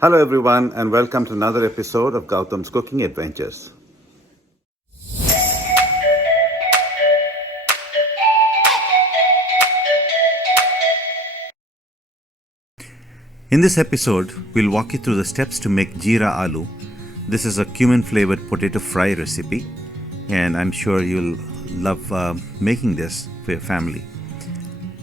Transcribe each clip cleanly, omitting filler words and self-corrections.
Hello, everyone, and welcome to another episode of Gautam's Cooking Adventures. In this episode, we'll walk you through the steps to make Jeera Aloo. This is a cumin flavored potato fry recipe, and I'm sure you'll love making this for your family.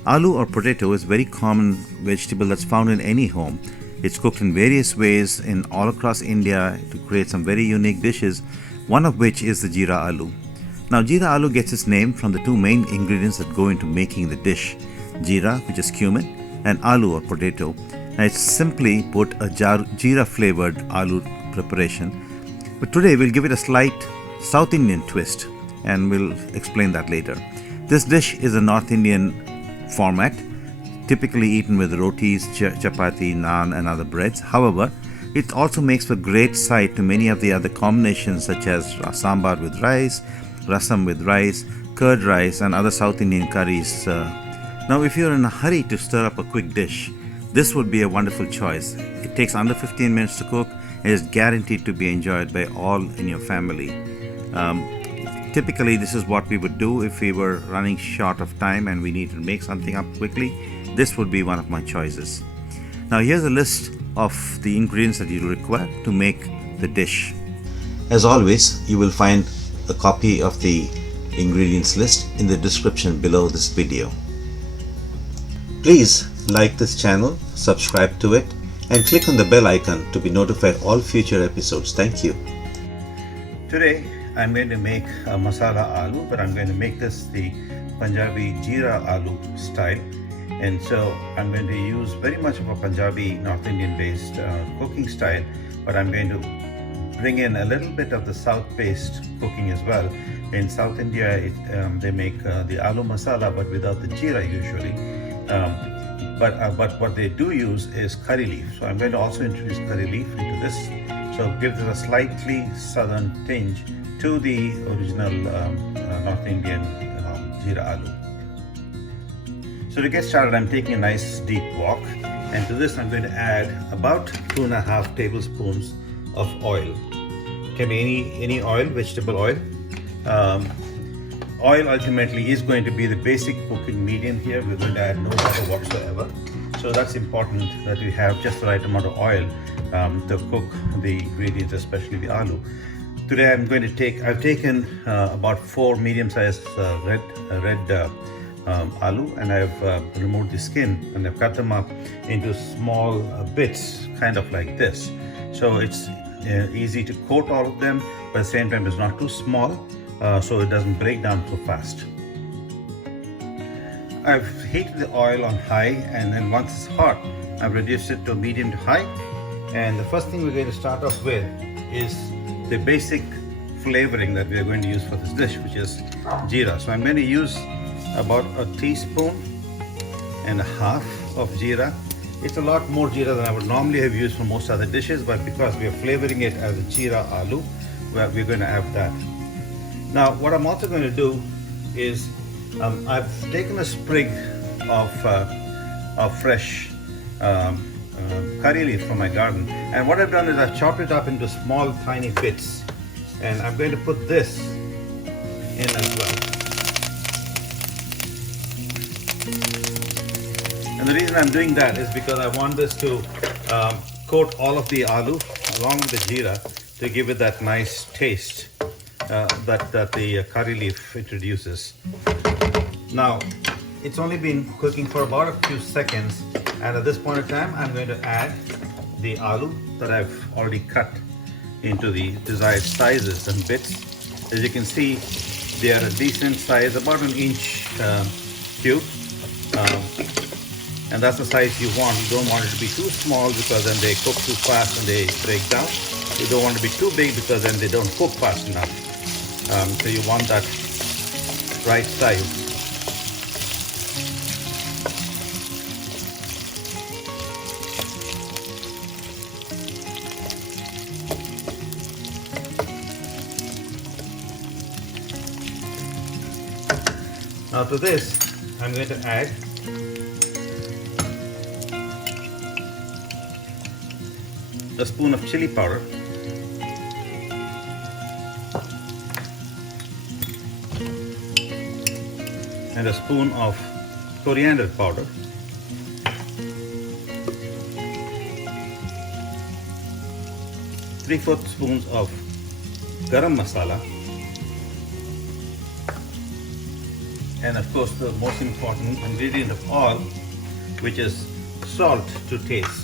Aloo or potato is a very common vegetable that's found in any home. It's cooked in various ways in all across India to create some very unique dishes, one of which is the Jeera Aloo. Now, Jeera Aloo gets its name from the two main ingredients that go into making the dish: jeera, which is cumin, and aloo or potato. And it's simply put a jeera flavored aloo preparation. But today we'll give it a slight South Indian twist, and we'll explain that later. This dish is a North Indian format, typically eaten with rotis, chapati, naan, and other breads. However, it also makes for great side to many of the other combinations such as sambar with rice, rasam with rice, curd rice, and other South Indian curries. Now, if you're in a hurry to stir up a quick dish, this would be a wonderful choice. It takes under 15 minutes to cook and is guaranteed to be enjoyed by all in your family. Typically, this is what we would do if we were running short of time and we need to make something up quickly. This would be one of my choices. Now, here's a list of the ingredients that you'll require to make the dish. As always, you will find a copy of the ingredients list in the description below this video. Please like this channel, subscribe to it, and click on the bell icon to be notified all future episodes. Thank you. Today I'm going to make a Masala Aloo, but I'm going to make this the Punjabi Jeera Aloo style. And so I'm going to use very much of a Punjabi North Indian based cooking style, but I'm going to bring in a little bit of the South based cooking as well. In South India, they make the aloo masala, but without the jeera usually. But what they do use is curry leaf. So I'm going to also introduce curry leaf into this. So it gives it a slightly southern tinge to the original North Indian Jeera Aloo. So to get started, I'm taking a nice deep wok, and to this I'm going to add about 2.5 tablespoons of oil. Can be any oil, vegetable oil. Oil ultimately is going to be the basic cooking medium here. We're going to add no water whatsoever. So that's important that we have just the right amount of oil to cook the ingredients, especially the aloo. Today I've taken about 4 medium-sized red aloo, and I've removed the skin and I've cut them up into small bits, kind of like this. So it's easy to coat all of them, but at the same time it's not too small, so it doesn't break down so fast. I've heated the oil on high, and then once it's hot, I've reduced it to medium to high. And the first thing we're going to start off with is the basic flavoring that we are going to use for this dish, which is jeera. So I'm going to use about 1.5 teaspoons of jeera. It's a lot more jeera than I would normally have used for most other dishes, but because we are flavoring it as a jeera aloo, we're going to have that. Now, what I'm also going to do is I've taken a sprig of fresh curry leaf from my garden, and what I've done is I've chopped it up into small tiny bits, and I'm going to put this in as well. And the reason I'm doing that is because I want this to coat all of the aloo along with the jeera to give it that nice taste that the curry leaf introduces. Now, it's only been cooking for about a few seconds, and at this point in time I'm going to add the aloo that I've already cut into the desired sizes and bits. As you can see, they are a decent size, about 1 inch cube, and that's the size you want. You don't want it to be too small because then they cook too fast and they break down. You don't want it to be too big because then they don't cook fast enough. So you want that right size. Now to this, I'm going to add a spoon of chili powder, and a spoon of coriander powder, three-fourths spoons of garam masala, and of course the most important ingredient of all, which is salt to taste.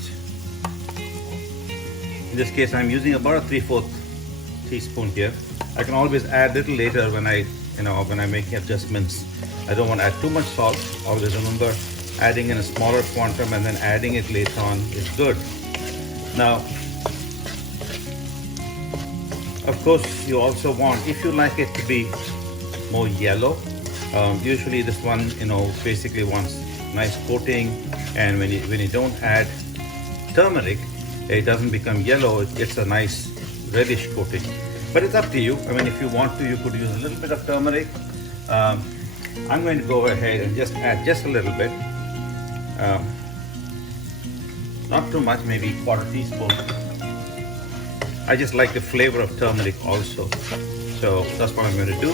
In this case I'm using about a 3/4 teaspoon here. I can always add a little later when I make adjustments. I don't want to add too much salt. Always remember, adding in a smaller quantum and then adding it later on is good. Now, of course, you also want, if you like it to be more yellow, usually this one, basically wants nice coating, and when you don't add turmeric, it doesn't become yellow. It gets a nice reddish coating. But it's up to you. I mean, if you want to, you could use a little bit of turmeric. I'm going to go ahead and just add just a little bit. Not too much, maybe quarter teaspoon. I just like the flavor of turmeric also. So that's what I'm going to do.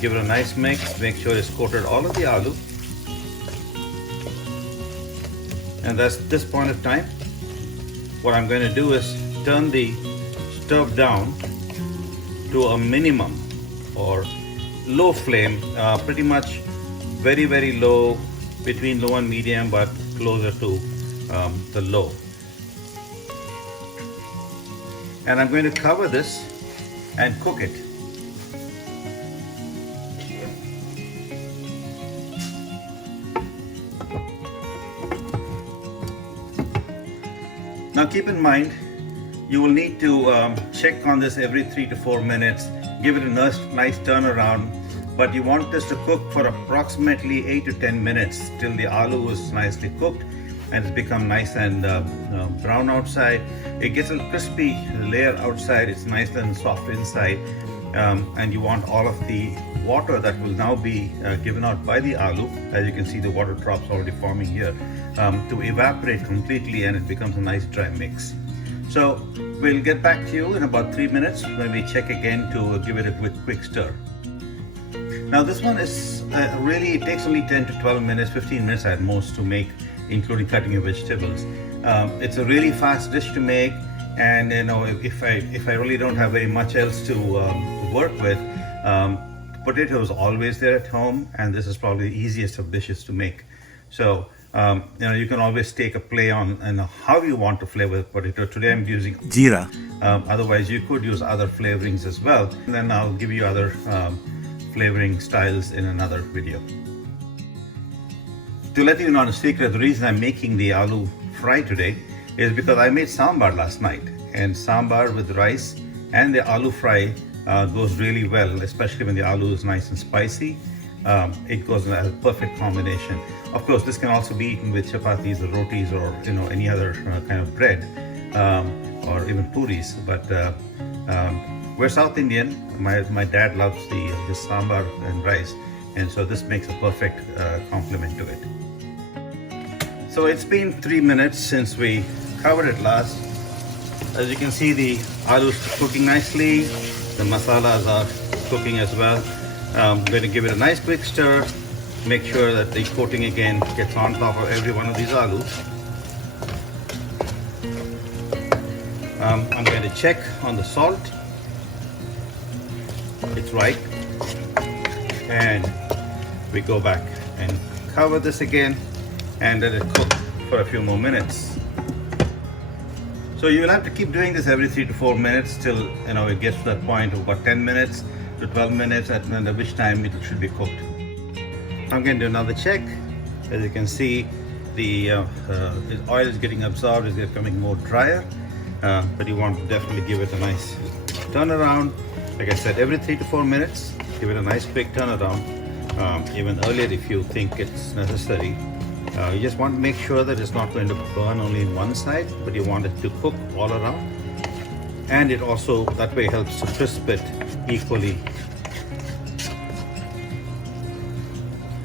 Give it a nice mix. Make sure it's coated all of the aloo. And that's this point of time. What I'm going to do is turn the stove down to a minimum or low flame, pretty much very, very low, between low and medium, but closer to the low. And I'm going to cover this and cook it. Now keep in mind, you will need to check on this every 3 to 4 minutes. Give it a nice turnaround, but you want this to cook for approximately 8 to 10 minutes till the aloo is nicely cooked and it's become nice and brown outside. It gets a crispy layer outside, it's nice and soft inside, and you want all of the water that will now be given out by the aloo, as you can see the water drops already forming here, to evaporate completely, and it becomes a nice dry mix. So we'll get back to you in about 3 minutes when we check again to give it a quick stir. Now this one is really, it takes only 10 to 12 minutes, 15 minutes at most to make, including cutting your vegetables. It's a really fast dish to make, and if I really don't have very much else to work with, potato is always there at home, and this is probably the easiest of dishes to make. So you can always take a play on how you want to flavor the potato. Today I'm using Jeera. Otherwise you could use other flavorings as well, and then I'll give you other flavoring styles in another video. To let you know a secret, the reason I'm making the aloo fry today is because I made sambar last night, and sambar with rice and the aloo fry goes really well, especially when the aloo is nice and spicy. It goes in a perfect combination. Of course, this can also be eaten with chapatis or rotis or any other kind of bread, or even puris. But we're South Indian. My dad loves the sambar and rice, and so this makes a perfect complement to it. So it's been 3 minutes since we covered it last. As you can see, the aloo is cooking nicely. The masalas are cooking as well. I'm going to give it a nice quick stir. Make sure that the coating again gets on top of every one of these aloo. I'm going to check on the salt. It's right. And we go back and cover this again and let it cook for a few more minutes. So you will have to keep doing this every 3 to 4 minutes till it gets to that point of about 10 minutes to 12 minutes, at which time it should be cooked. I'm going to do another check. As you can see, the oil is getting absorbed, it's becoming more drier, but you want to definitely give it a nice turnaround. Like I said, every 3 to 4 minutes, give it a nice quick turnaround, even earlier if you think it's necessary. You just want to make sure that it's not going to burn only in one side, but you want it to cook all around. And it also, that way, helps to crisp it equally.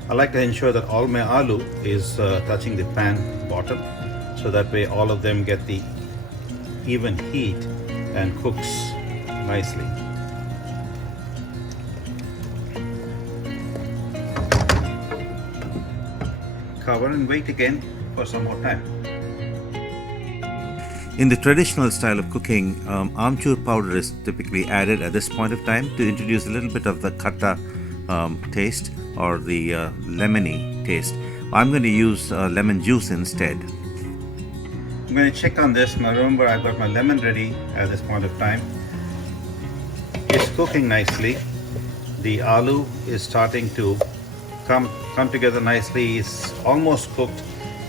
I like to ensure that all my aloo is touching the pan bottom, so that way all of them get the even heat and cooks nicely. Cover and wait again for some more time. In the traditional style of cooking, amchur powder is typically added at this point of time to introduce a little bit of the khatta taste or the lemony taste. I'm going to use lemon juice instead. I'm going to check on this. Now remember, I've got my lemon ready at this point of time. It's cooking nicely. The aloo is starting to come together nicely. It's almost cooked.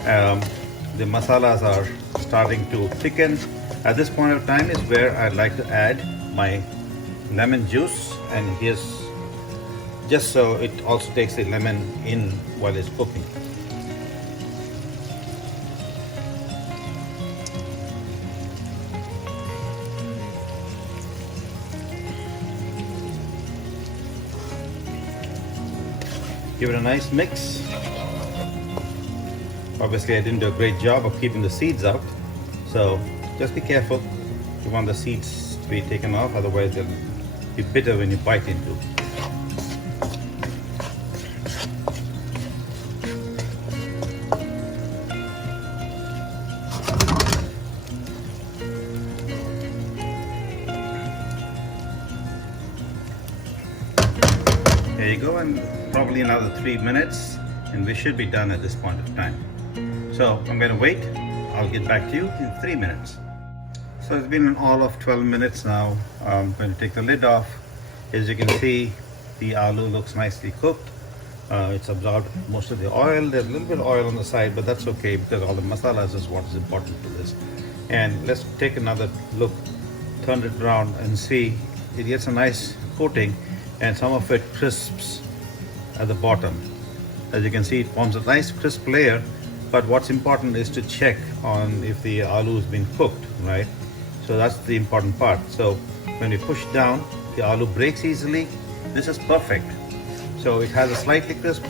The masalas are starting to thicken. At this point of time is where I'd like to add my lemon juice, and here's just so it also takes the lemon in while it's cooking. Give it a nice mix. Obviously I didn't do a great job of keeping the seeds out, so just be careful. You want the seeds to be taken off, otherwise they'll be bitter when you bite into. There you go, and probably another 3 minutes and we should be done at this point of time. So I'm going to wait. I'll get back to you in 3 minutes. So it's been an all of 12 minutes now. I'm going to take the lid off. As you can see, the aloo looks nicely cooked. It's absorbed most of the oil. There's a little bit of oil on the side, but that's okay because all the masalas is what is important to this. And let's take another look, turn it around and see. It gets a nice coating and some of it crisps at the bottom. As you can see, it forms a nice crisp layer, but what's important is to check on if the aloo has been cooked, right? So that's the important part. So when we push down, the aloo breaks easily. This is perfect. So it has a slightly crisp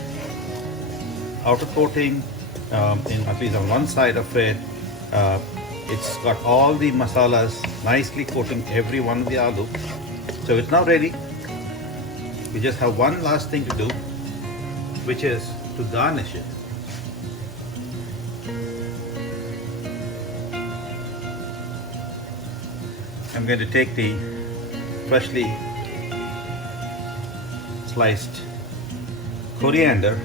outer coating, in at least on one side of it. It's got all the masalas nicely coating every one of the aloo. So it's now ready. We just have one last thing to do, which is to garnish it. I'm going to take the freshly sliced coriander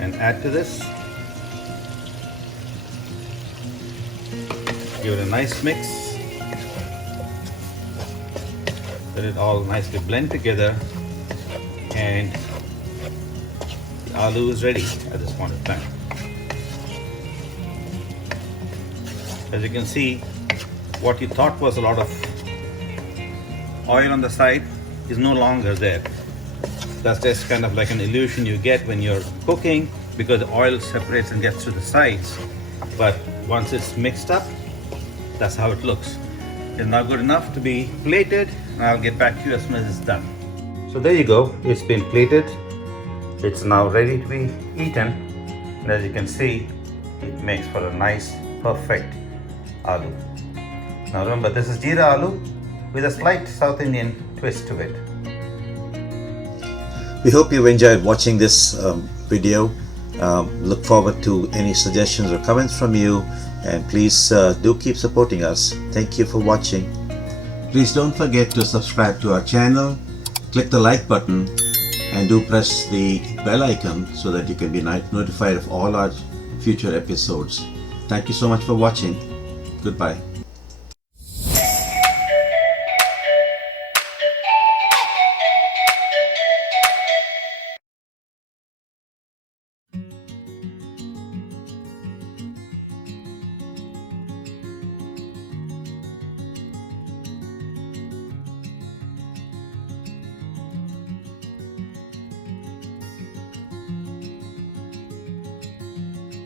and add to this. Give it a nice mix. Let it all nicely blend together, and the aloo is ready at this point of time. As you can see, what you thought was a lot of oil on the side is no longer there. That's just kind of like an illusion you get when you're cooking because the oil separates and gets to the sides. But once it's mixed up, that's how it looks. It's now good enough to be plated, and I'll get back to you as soon as it's done. So there you go, it's been plated. It's now ready to be eaten. And as you can see, it makes for a nice, perfect aloo. Now remember, this is Jeera Aloo with a slight South Indian twist to it. We hope you enjoyed watching this video. Look forward to any suggestions or comments from you, and please do keep supporting us. Thank you for watching. Please don't forget to subscribe to our channel, click the like button, and do press the bell icon so that you can be notified of all our future episodes. Thank you so much for watching. Goodbye.